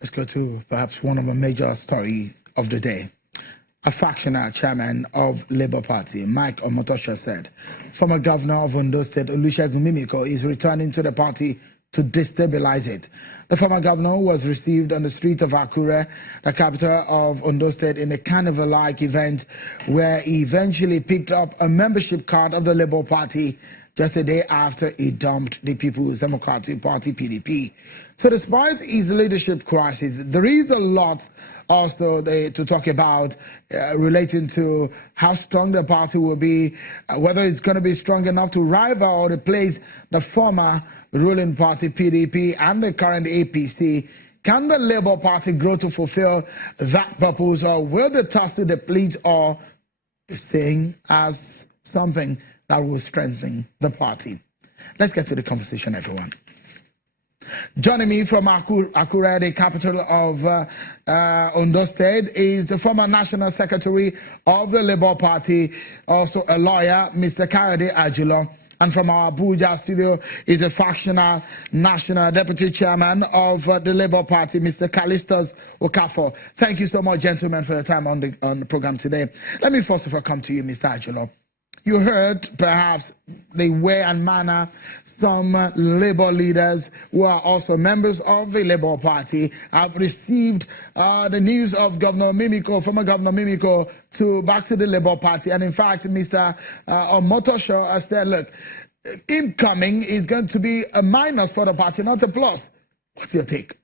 Let's go to perhaps one of the major stories of the day. A factional chairman of Labour Party, Mike Omotosho, said former governor of Ondo State, Olusegun Mimiko, is returning to the party to destabilize it. The former governor was received on the street of Akure, the capital of Ondo State, in a carnival-like event where he eventually picked up a membership card of the Labour Party just a day after he dumped the People's Democratic Party, PDP. So despite his leadership crisis, there is a lot also to talk about relating to how strong the party will be, whether it's going to be strong enough to rival or replace the former ruling party, PDP, and the current APC. Can the Labour Party grow to fulfill that purpose, or will the tussle deplete or staying as something that will strengthen the party? Let's get to the conversation, everyone. Joining me from Akure, the capital of Ondo State, is the former National Secretary of the Labour Party, also a lawyer, Mr. Kayode Ajulo. And from our Abuja studio is a factional national deputy chairman of the Labour Party, Mr. Callistus Okafor. Thank you so much, gentlemen, for your time on the program today. Let me first of all come to you, Mr. Ajulo. You heard perhaps the way and manner some Labour leaders who are also members of the Labour Party have received the news of Governor Mimiko, former Governor Mimiko, back to the Labour Party. And in fact, Mr. Omotosho has said, look, him coming is going to be a minus for the party, not a plus. What's your take?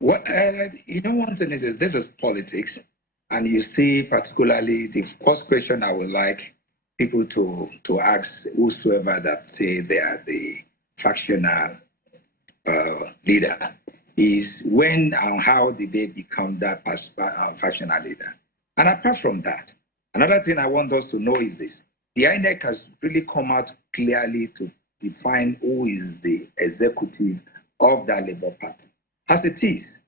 Well, one thing is this is politics. And you see, particularly, the first question I would like people to ask whosoever that say they are the factional leader is when and how did they become that factional leader? And apart from that, another thing I want us to know is this. The INEC has really come out clearly to define who is the executive of the Labour Party. As it is,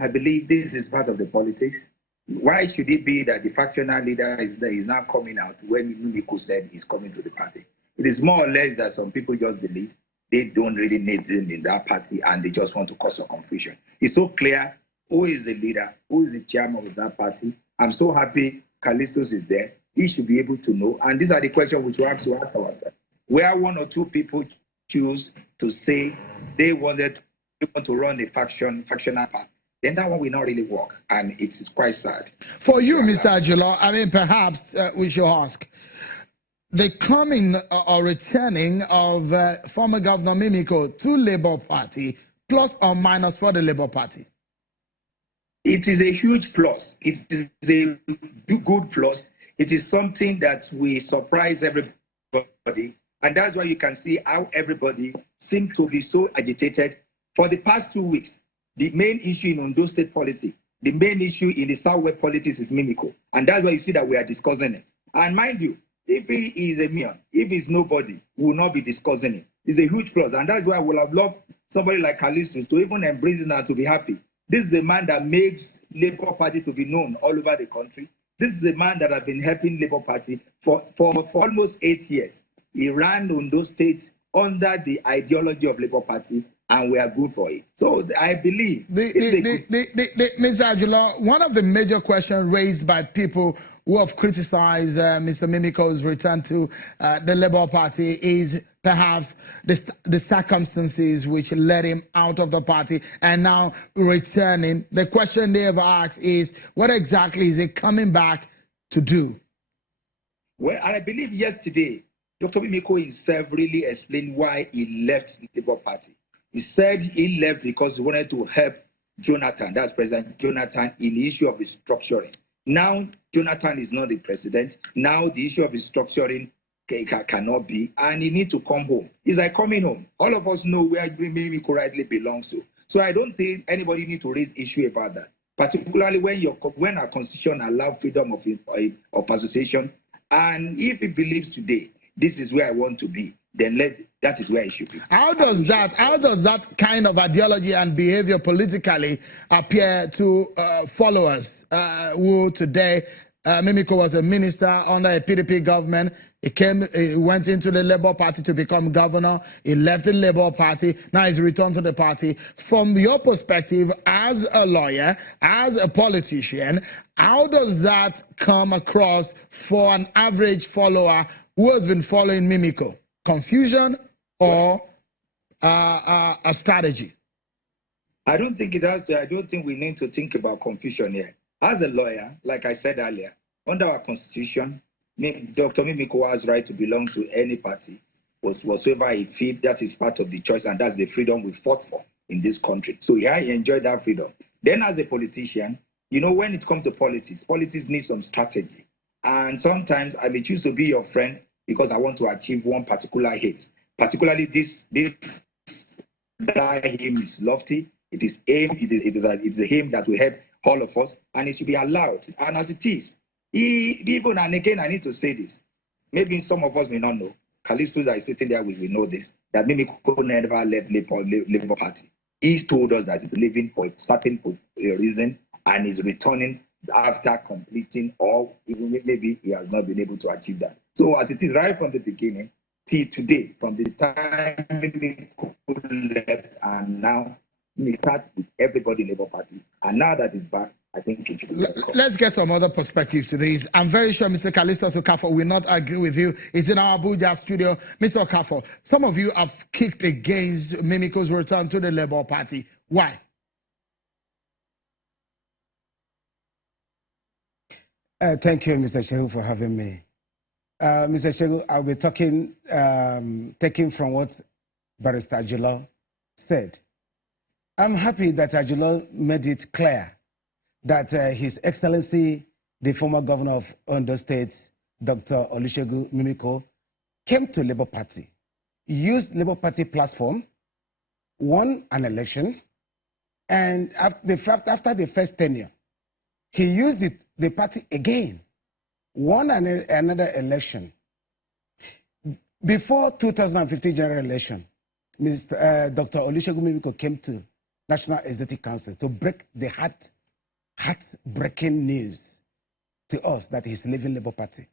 I believe this is part of the politics. Why should it be that the factional leader is now coming out when Mimiko said he's coming to the party? It is more or less that some people just believe they don't really need him in that party and they just want to cause a confusion. It's so clear who is the leader, who is the chairman of that party. I'm so happy Callistus is there. He should be able to know. And these are the questions which we have to ask ourselves. Where one or two people choose to say they want to run a factional party, then that one will not really work, and it is quite sad. For you, Mr. Ajulo, I mean, perhaps we should ask, the coming or returning of former Governor Mimiko to Labour Party, plus or minus for the Labour Party? It is a huge plus. It is a good plus. It is something that will surprise everybody, and that's why you can see how everybody seems to be so agitated. For the past 2 weeks, the main issue in Ondo State policy, the main issue in the Southwest politics is Mimiko. And that's why you see that we are discussing it. And mind you, if he is a mere, if he's nobody, we will not be discussing it. It's a huge plus. And that's why I would have loved somebody like Callistus to even embrace it and to be happy. This is a man that makes Labour Party to be known all over the country. This is a man that has been helping Labour Party for almost 8 years. He ran Ondo State under the ideology of Labour Party, and we are good for it. So I believe... Mr. Ajulo, one of the major questions raised by people who have criticized Mr. Mimiko's return to the Labour Party is perhaps the circumstances which led him out of the party and now returning. The question they have asked is, what exactly is he coming back to do? Well, I believe yesterday, Dr. Mimiko himself really explained why he left the Labour Party. He said he left because he wanted to help Jonathan, that's President Jonathan, in the issue of restructuring. Now, Jonathan is not the president. Now, the issue of restructuring cannot be, and he needs to come home. It's like coming home. All of us know where Mimiko rightly belongs to. So I don't think anybody needs to raise issue about that, particularly when our constitution allows freedom of association. And if he believes today, this is where I want to be, then that is where it should be. How does that kind of ideology and behavior politically appear to followers who today Mimiko was a minister under a PDP government. He went into the Labour Party to become governor. He left the Labour Party. Now he's returned to the party. From your perspective, as a lawyer, as a politician, how does that come across for an average follower who has been following Mimiko? Confusion or a strategy? I don't think it has to. I don't think we need to think about confusion here. As a lawyer, like I said earlier, under our constitution, Dr. Mimiko has right to belong to any party, whatsoever he feels that is part of the choice, and that's the freedom we fought for in this country. So yeah, he enjoyed that freedom. Then as a politician, you know, when it comes to politics, politics needs some strategy. And sometimes I may choose to be your friend because I want to achieve one particular hit. Particularly this aim is lofty. It is a aim that will help all of us, and it should be allowed. And as it is, even and again, I need to say this. Maybe some of us may not know. Callisto that is sitting there, we know this, that Mimiko never left Labour Party. He's told us that he's leaving for a certain reason and is returning after completing, or even maybe he has not been able to achieve that. So as it is right from the beginning till today, from the time Mimiko left and now, we start with everybody in Labour Party. And now that he's back, I think it should be welcome. Let's get some other perspective to this. I'm very sure Mr. Callisto Okafor will not agree with you. He's in our Abuja studio. Mr. Okafor, some of you have kicked against Mimiko's return to the Labour Party. Why? Thank you, Mr. Shehu, for having me. Mr. Shehu, I'll be talking, taking from what Barrister Ajilo said. I'm happy that Ajilo made it clear that His Excellency, the former governor of Ondo State, Dr. Olusegun Mimiko, came to Labour Party, used Labour Party platform, won an election, and after the first tenure, he used the party again, won another election. Before 2015 general election, Dr. Olusegun Mimiko came to National Executive Council to break the heart-breaking news to us that he's leaving Labour Party.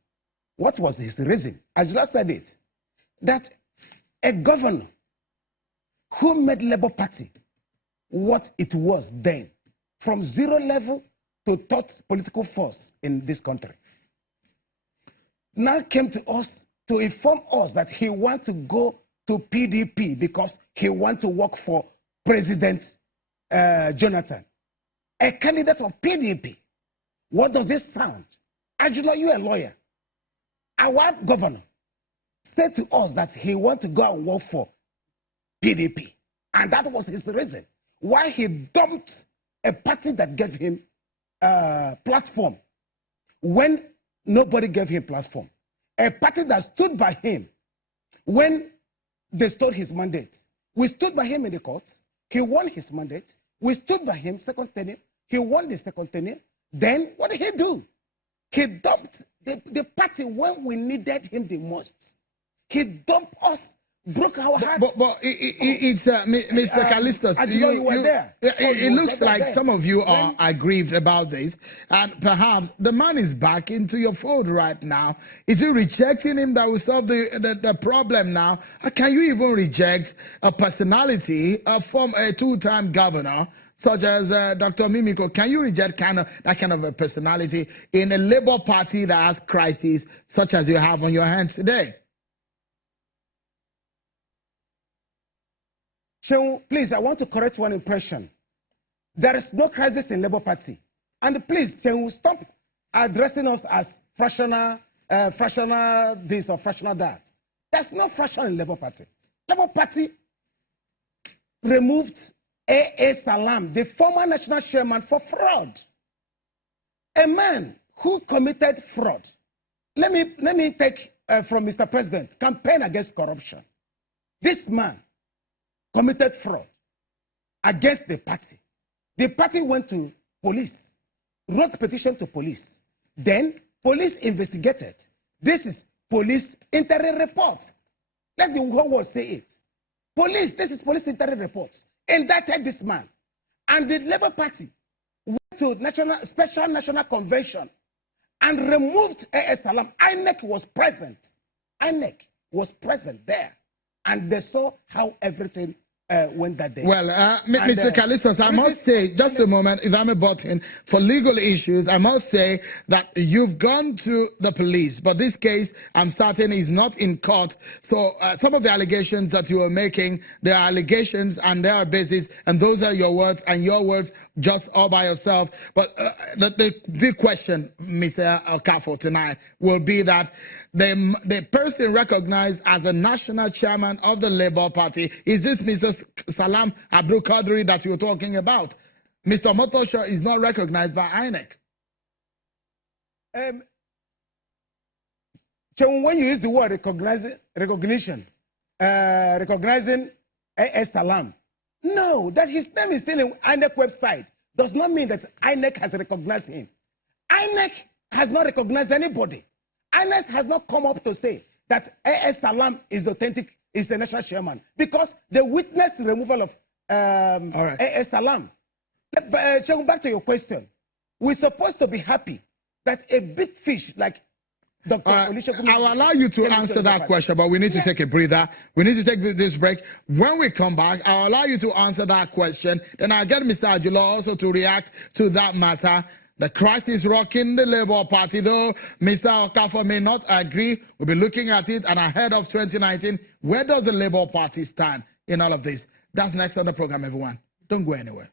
What was his reason? I just said it, that a governor who made Labour Party what it was then, from zero level to third political force in this country, now came to us to inform us that he wants to go to PDP because he wants to work for President Jonathan, a candidate of PDP. What does this sound? Ajula, you a lawyer. Our governor said to us that he wants to go and work for PDP. And that was his reason why he dumped a party that gave him a platform when nobody gave him platform. A party that stood by him when they stole his mandate. We stood by him in the court. He won his mandate. We stood by him second tenure. He won the second tenure. Then what did he do? He dumped the party when we needed him the most. He dumped us, broke our hearts. But it's Mr. Callisto. You were there. It looks like some of you are aggrieved about this, and perhaps the man is back into your fold right now. Is it rejecting him that will solve the problem now? Or can you even reject a personality from a two-time governor such as Dr. Mimiko? Can you reject that kind of a personality in a Labour Party that has crises such as you have on your hands today? Shehu, please, I want to correct one impression. There is no crisis in Labour Party. And please, Shehu, stop addressing us as fractional this or fractional that. There's no fraction in Labour Party. Labour Party removed A.A. Salam, the former national chairman, for fraud. A man who committed fraud. Let me take from Mr. President, campaign against corruption. This man committed fraud against the party. The party went to police, wrote petition to police. Then police investigated. This is police interim report. Let the whole world say it. Police, this is police interim report. Indicted this man. And the Labour Party went to special national convention and removed A.S. Salam. INEC was present. INEC was present there. And they saw how everything went that day. Well, Mr. Callistus, I must say, just a moment, if I'm a button, for legal issues, I must say that you've gone to the police, but this case, I'm certain, is not in court. So some of the allegations that you are making, they are allegations and they are basis, and those are your words, and your words just all by yourself. But the big question, Mr. Okafo, tonight will be that the person recognized as a national chairman of the Labour Party, is this Mr. Salam Abdul Qadri that you're talking about? Mr. Motosha is not recognized by INEC. When you use the word recognizing A.S. Salam, no, that his name is still in INEC website does not mean that INEC has recognized him. INEC has not recognized anybody. INEC has not come up to say that A.S. Salam is authentic, is the national chairman, because they witnessed the removal of A.S. Salam. Back to your question. We're supposed to be happy that a big fish like Dr. Olusegun. I'll allow you to answer that question, but we need to take a breather. We need to take this break. When we come back, I'll allow you to answer that question. Then I'll get Mr. Ajulo also to react to that matter. The Christ is rocking the Labour Party, though Mr. Okafo may not agree. We'll be looking at it, and ahead of 2019, where does the Labour Party stand in all of this? That's next on the program, everyone. Don't go anywhere.